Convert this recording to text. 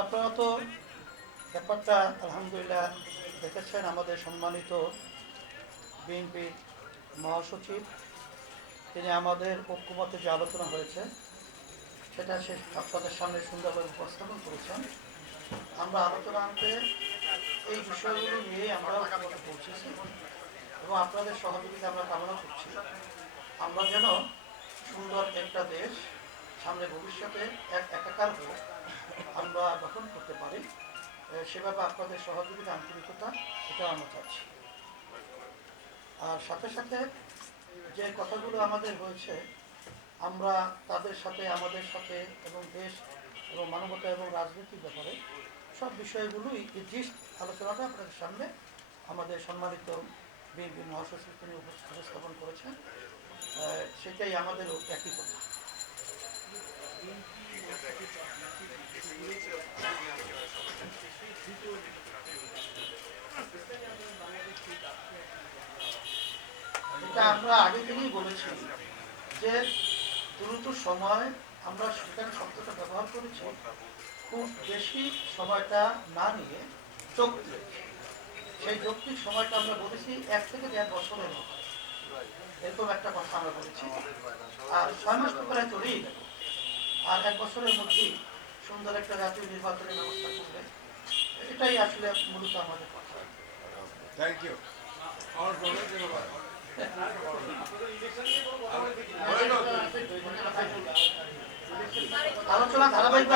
আপনারা তো ব্যাপারটা আলহামদুলিল্লাহ দেখেছেন। আমাদের সম্মানিত বিএনপির মহাসচিব তিনি আমাদের ঐক্যমতে যে আলোচনা হয়েছে সেটা সে আপনাদের সামনে সুন্দরভাবে উপস্থাপন করেছেন। আমরা আলোচনাতে এই বিষয়গুলো নিয়ে আমরা ঐক্যমতে পৌঁছেছি এবং আপনাদের সহযোগিতা আমরা কামনা করছি। আমরা যেন সুন্দর একটা দেশ সামনে ভবিষ্যতে একাকার হয়ে আমরা গঠন করতে পারি, সেভাবে আপনাদের সহযোগিতা আন্তরিকতা এটা আমরা চাচ্ছি। আর সাথে সাথে যে কথাগুলো আমাদের হয়েছে আমরা তাদের সাথে আমাদের সাথে এবং দেশ এবং মানবতা এবং রাজনীতির ব্যাপারে সব বিষয়গুলোই জিস্ট আলোচনাটা আপনাদের সামনে আমাদের সম্মানিত বিএনপি মহাসচিব তিনি উপস্থাপন করেছেন। সেটাই আমাদের একই কথা। এটা আমরা আগে থেকেই বলেছি যে দ্রুত সময় আমরা সেখানে শব্দটা ব্যবহার করেছি, খুব বেশি সময়টা না নিয়ে যৌক্তিক, সেই যৌক্তিক সময়টা আমরা বলেছি 1 থেকে 1.5 বছরের মতো, এরকম একটা কথা আমরা বলেছি। আর 6 মাস তো প্রায় চলেই গেল, আর 1 বছরের মধ্যেই সুন্দর একটা জাতীয় নির্বাচনের ব্যবস্থা করবে, এটাই আসলে মূলত আমাদের কথা। Thank you. আলোচনা ধারাবাহিক